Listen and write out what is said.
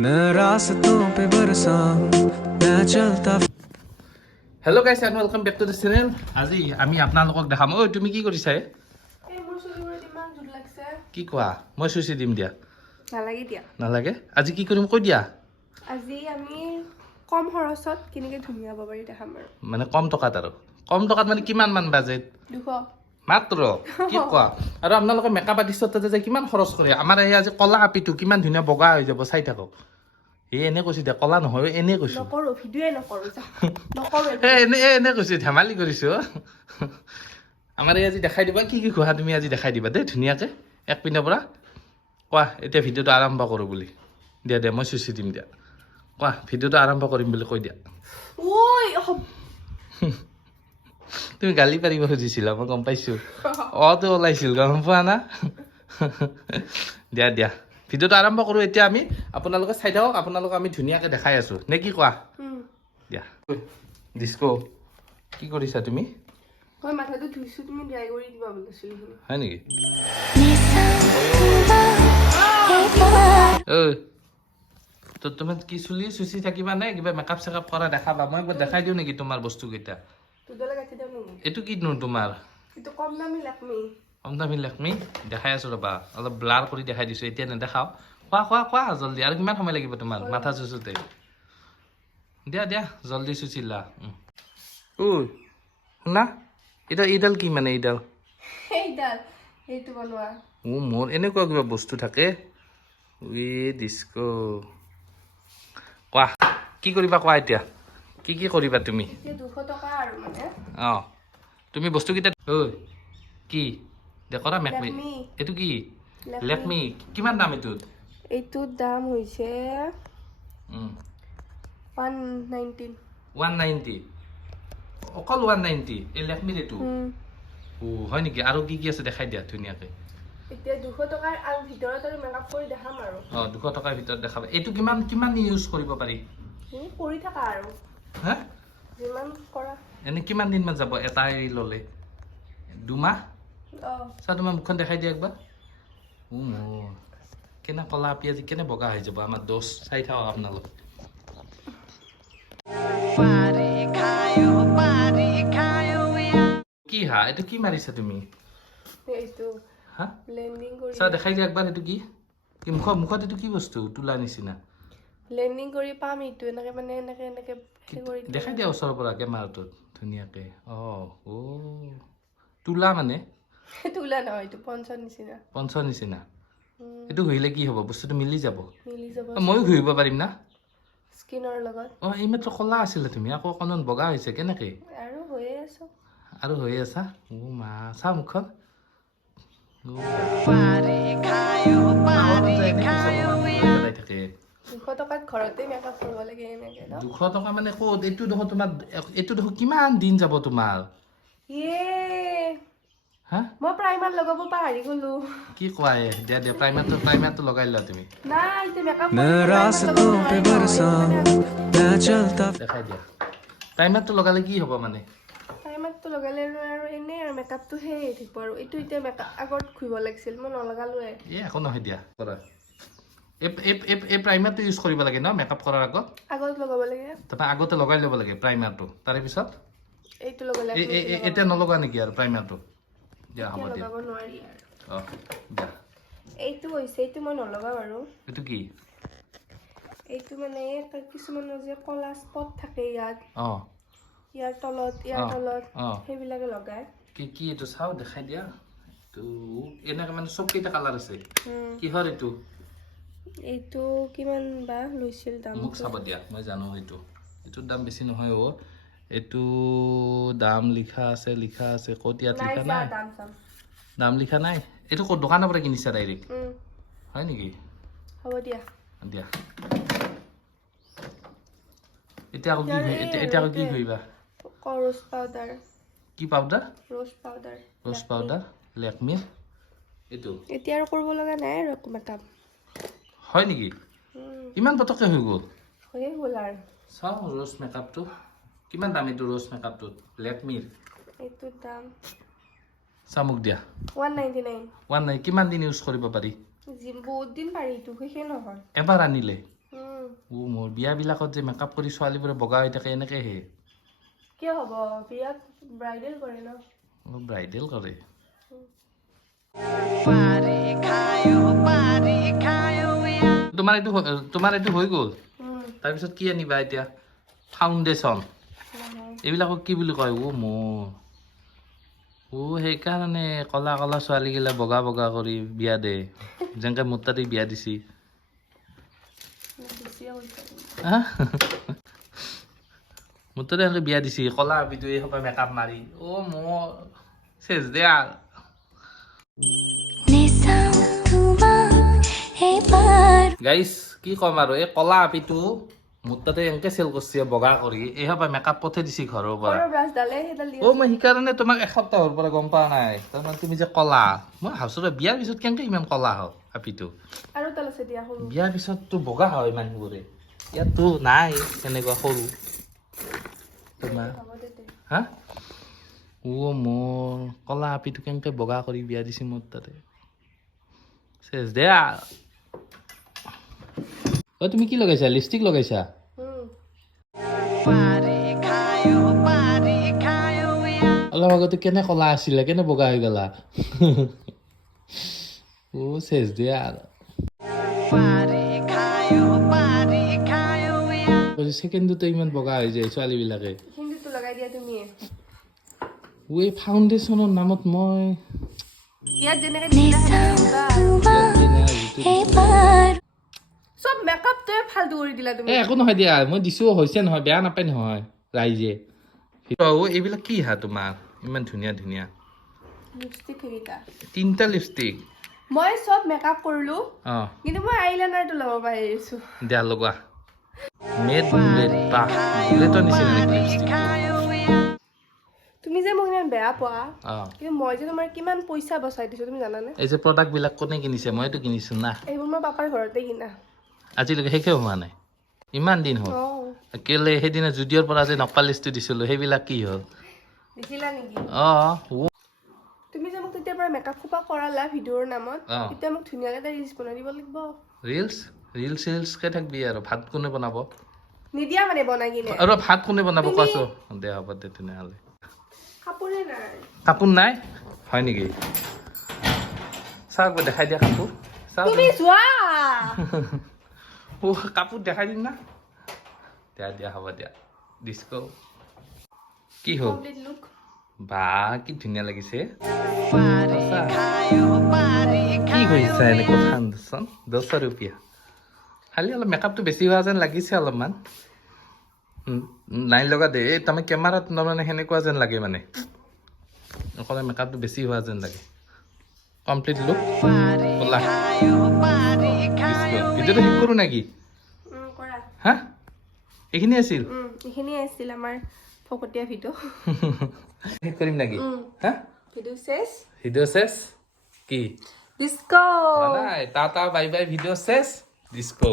मैं रास्तों पे बरसा मैं चलता Hello guys and welcome back to the channel. আজি আমি আপোনালোকক দেখাম। ঐ তুমি কি কৰিছা? এই মোৰ চুলিবোৰত ইমান জোৰ লাগিছে। কি কোৱা? মই চুচি দিম দিয়া। নালাগে দিয়া। নালাগে? আজি কি কৰিম কৈ দিয়া। আজি আমি কম খৰচত কেনেকৈ ধুনীয়া হ'ব পাৰি দেখাম আৰু। মানে কম টকাত আৰু। কম টকাত মানে কিমান মান বাজেট? 200 মাত্ৰ। কি কোৱা? আৰু আপোনালোকে মেকআপ আৰ্টিষ্টত তাতে যে কিমান খৰচ কৰে? আমাৰ এই আজি কলা আপিটো কিমান ধুনীয়া বগা হৈ যাব চাই থাকক। এই এনে কৈছে দিয়া কলা নহয় এনে কৈছো। নকৰো ভিডিঅ'ই নকৰো যা। নকৰো। এনে কৈছো ধেমালি কৰিছো। আমাৰ এই আজি দেখাই দিবা কি কি খোৱা তুমি আজি দেখাই দিবা দেই ধুনীয়াকে এক পিনৰ পৰা কোৱা এতিয়া ভিডিঅ'টো আৰম্ভ কৰোঁ বুলি দিয়া দিয়া মই চুচি দিম দিয়া কোৱা ভিডিঅ'টো আৰম্ভ কৰিম বুলি কৈ দিয়া ওই তুমি গালি পাৰিব খুজিছিলা মই গম পাইছো অটো ওলাইছিল গম পোৱা না দিয়া দিয়া ভিডিঅ'টো আৰম্ভ কৰোঁ এতিয়া আমি আপোনালোকে চাই থাকক আপোনালোকক আমি ধুনীয়াকে দেখাই আছো নে কি কোৱা দিয়া ডিস্কো কি কৰিছা তুমি মই মাথাটো ধুইছো তুমি ড্ৰাই কৰি দিবা বোলে চুলিখিনি হয় নেকি তো তুমি কি চুলি চুচি থাকিবা নে কিবা মেকআপ চেকআপ কৰা দেখাবা মই একবাৰ দেখাই দিওঁ নেকি তোমাৰ বস্তুকেইটা তোদলে গাঠি দাও নেকি এইটো কি নো তোমাৰ এইটো কম দামী লাকমি কম দামী লাকমি দেখাই আছো ৰবা অলপ ব্লাৰ কৰি দেখাই দিছো এতিয়া নেদেখাও খোৱা খোৱা খোৱা জলদি আৰু কিমান সময় লাগিব তোমাৰ মাথা চুচোতে দিয়া দিয়া জলদি চুচিলা ঐ শুনা এটা এইডাল কি মানে এইডাল এইডাল এইটো বনোৱা মোৰ এনেকুৱা কিবা বস্তু থাকে ডিস্কো কোৱা কি কৰিবা কোৱা এতিয়া কি কি কৰিবা তুমি এতিয়া 200 টকা আৰু মানে তুমি বস্তুকেইটা ঐ কি দেখৰা মেকমি লেকমি। এইটো কি লেকমি। লেকমি কিমান দাম এইটোত এইটোৰ দাম হৈছে 119 190 অকল 190 এই লেকমিৰ এইটো হয় নেকি আৰু কি কি আছে দেখাই দিয়া ধুনীয়াকে এতিয়া 200 টকাৰ আৰু ভিতৰত আৰু মেকআপ কৰি দেখাম আৰু 200 টকাৰ ভিতৰত দেখাবা এইটো কিমান কিমান ইউজ কৰিব পাৰি কৰি থাকা আৰু হা যিমান কৰা এনে কিমান দিন মান যাব এটা এৰি ললে 2 মাহ চা তোমাৰ মুখখন দেখাই দিয়া একবাৰ মোৰ কেনে কলা পিয়াজি কেনে বগা হৈ যাব আমাৰ দোষ চাই থাকক আপোনালোক কি হা এইটো কি মাৰিছা তুমি এইটো হা ব্লেন্ডিং কৰি চা দেখাই দিয়া একবাৰ এইটো কি মুখত এইটো কি বস্তু তোলা নিচিনা ব্লেন্ডিং কৰি পাম এইটো এনেকে মানে এনেকে এনেকে কৰি দেখাই দিয়া ওচৰৰ পৰা কেমেৰাটোত ধুনীয়াকে তোলা মানে তোলা নহয় এইটো পঞ্চৰ নিচিনা পঞ্চৰ নিচিনা এইটো ঘঁহিলে কি হ'ব বস্তুটো মিলি যাব মিলি যাব ময়ো ঘঁহিব পাৰিম না স্কিনৰ লগত এইমাত্ৰ কলা আছিলে তুমি আকৌ অকণমান বগা হৈছে কেনেকে আৰু হৈয়ে আছো আৰু হৈ আছা মা চা মুখখন থাকে 200 টকাত ঘৰতে মেকআপ কৰিব লাগে এনেকে ন 200 টকা মানে ক'ত এইটো দেখো তোমাৰ এইটো দেখো কিমান দিন যাব তোমাৰ হা মই প্ৰাইমাৰ লগাব পাহৰি গলো কি কোৱা দিয়া দিয়া প্ৰাইমাৰটো লগাই লোৱা তুমি নাই এইটো মেকআপ मैं रास्तों पे बरसा मैं चलता দেখাই দিয়া প্ৰাইমাৰটো লগালে কি হ'ব মানে প্ৰাইমাৰটো লগালে আৰু এনে আৰু মেকআপটো সেই থাকিব আৰু এইটো এতিয়া মেকআপ আগত ঘুৰিব লাগিছিল মই নলগালোৱে একো নহয় দিয়া কৰা এই প্ৰাইমাৰটো ইউজ কৰিব লাগে ন মেকআপ কৰাৰ আগত লগাব লাগে তাৰপৰা আগতে লগাই ল'ব লাগে প্ৰাইমাৰটো তাৰে পিছত এইটো লগালে এতিয়া নলগা নেকি আৰু প্ৰাইমাৰটো দিয়া হ'ব দিয়া লগাব নোৱাৰি আৰু দিয়া এইটো হৈছে এইটো মই নলগাও আৰু এইটো কি এইটো মানে কিছুমানৰ যে কলা স্পট থাকে ইয়াত অঁ ইয়াৰ তলত সেইবিলাকে লগায় কি এইটো চাওঁ দেখাই দিয়া এইটো এনেকৈ মানে চব কেইটা কালাৰ আছে কিহৰ এইটো এইটো কিমান বা লৈছিল দাম মোক চাব দিয়া মই জানো এইটোৰ দাম বেছি নহয় এইটো দাম লিখা আছে ক'ত ইয়াত লিখা নাই দাম লিখা নাই এইটো ক'ত দোকানৰ পৰা কিনিছা ডাইৰেক্ট হয় নেকি হ'ব দিয়া দিয়া এতিয়া আকৌ কি কৰিবা ৰ'জ পাউডাৰ কি পাউডাৰ ৰ'জ পাউডাৰ লেকমিৰ এইটো এতিয়া আৰু কৰিব লগা নাই আৰু মেকআপ হয় নেকি ইমান পটককৈ হৈ গ'ল হৈয়ে গ'ল আৰু চাওঁ ৰ'জ মেকআপটো কিমান দাম এইটো ৰ'জ মেকআপটোত লেকমিৰ এইটোৰ দাম চাওঁ মোক দিয়া 199 কিমান দিন ইউজ কৰিব পাৰি বহুত দিন পাৰি এইটো শেষে নহয় এবাৰ আনিলে মোৰ বিয়াবিলাকত যে মেকআপ কৰি ছোৱালীবোৰে বগা হৈ থাকে এনেকে হে কিয় হ'ব বিয়াত ব্ৰাইডেল কৰে ন ব্ৰাইডেল কৰে তোমাৰ এইটো হৈ গ'ল তাৰপিছত কি আনিবা এতিয়া ফাউণ্ডেশ্যন এইবিলাকক কি বুলি কয় সেইকাৰণে কলা কলা ছোৱালীগিলা বগা বগা কৰি বিয়া দে যেনেকে মোৰ তাতে বিয়া দিছি মোৰ তাতে এনেকে বিয়া দিছি কলা আপিটো এই সোপা মেকআপ মাৰি মোৰ চেচ দে আৰু গাইছ কি ক'ম আৰু এই কলা আপিটো মোৰ তাতে এনেকে চেল কৰিছে বগা কৰি এই সোপা মেকআপ পঠাই দিছি ঘৰৰ পৰা মই সেইকাৰণে তোমাক এসপ্তাহৰ পৰা গম পোৱা নাই তাৰমানে তুমি যে কলা মই ভাবছো বিয়াৰ পিছত কেনেকে ইমান কলা হওক আপিটো বিয়াৰ পিছততো বগা হয় মানুহবোৰে ইয়াততো নাই তেনেকুৱা সৰু তোমাৰ হা মোৰ কলা আপিটো কেনেকে বগা কৰি বিয়া দিছে মোৰ তাতে চেচ দে তুমি কি লগাইছা লিপষ্টিক লগাইছা অলপ আগতে কেনে কলা আছিলে কেনে বগা হৈ গলা চেচ দিয়া ছেকেণ্ডতে ইমান বগা হৈ যায় ছোৱালী বিলাকে ফাউণ্ডেশ্যনৰ নামত মই সব মেকআপটোৱে ফালতু কৰি দিলা তুমি একো নহয় দিয়া মই দিছো হৈছে নহয় বেয়া নাপায় নহয় ৰাইজে এইবিলাক কি হা তোমাৰ ইমান ধুনীয়া ধুনীয়া লিপষ্টিক হেৰিটা 3টা লিপষ্টিক মই সব মেকআপ কৰিলো কিন্তু মই আইলাইনাৰটো লগাব পাৰিছো দিয়া লগোৱা মেড বুলেট বা বুলেটৰ নিচিনা লিপষ্টিক তুমি যে মোক ইমান বেয়া পোৱা কিন্তু মই যে তোমাৰ কিমান পইচা বচাই দিছো তুমি জানানে এই যে প্ৰডাক্ট বিলাক কোনে কিনিছে মইতো কিনিছো না এইবোৰ মই পাপাৰ ঘৰতে কিনা আজিলৈকে শেষে হোৱা নাই ইমান দিন হ'ল কেলে সেইদিনা জুডিঅ'ৰ পৰা যে নকপালিছটো দিছিলো সেইবিলাক কি হ'ল দেখিলা নেকি তুমি যে মোক তেতিয়াৰ পৰা মেকআপ খোপা কৰালা ভিডিঅ'ৰ নামত এতিয়া মোক ধুনীয়াকে এটা ৰিলছ বনাই দিব লাগিব ৰিলছ কে থাকবি আৰু ভাত কোনে বনাব নিদিয়া মানে বনাই কিনে আৰু ভাত কোনে বনাব কোৱাছো দে হ'ব দে তেনেহ'লে কাপোৰ নাই হয় নেকি চাওক দেখাই দিয়া কাপোৰ তুমি যোৱা কাপোৰ দেখাই দিম না দিয়া হ'ব দিয়া ডিস্কো কি হ'ল বা কি ধুনীয়া লাগিছে কি কৰিছা এনেকৈ ফাউণ্ডেশ্যন 10 रुपया খালি অলপ মেকআপটো বেছি হোৱা যেন লাগিছে অলপমান নাই লগা দে তাৰমানে কেমেৰাত তাৰমানে সেনেকুৱা যেন লাগে মানে অকলে মেকআপটো বেছি হোৱা যেন লাগে কমপ্লিট লুক ব'লা ভিডিঅ'টো শেষ কৰোঁ নেকি হা এইখিনি আছিল আমাৰ ফকতীয়া ভিডিঅ' শেষ কৰিম নেকি হা ভিডিঅ' শেষ কি ডিস্কো নাই টাটা বাই বাই ভিডিঅ' শেষ ডিস্কো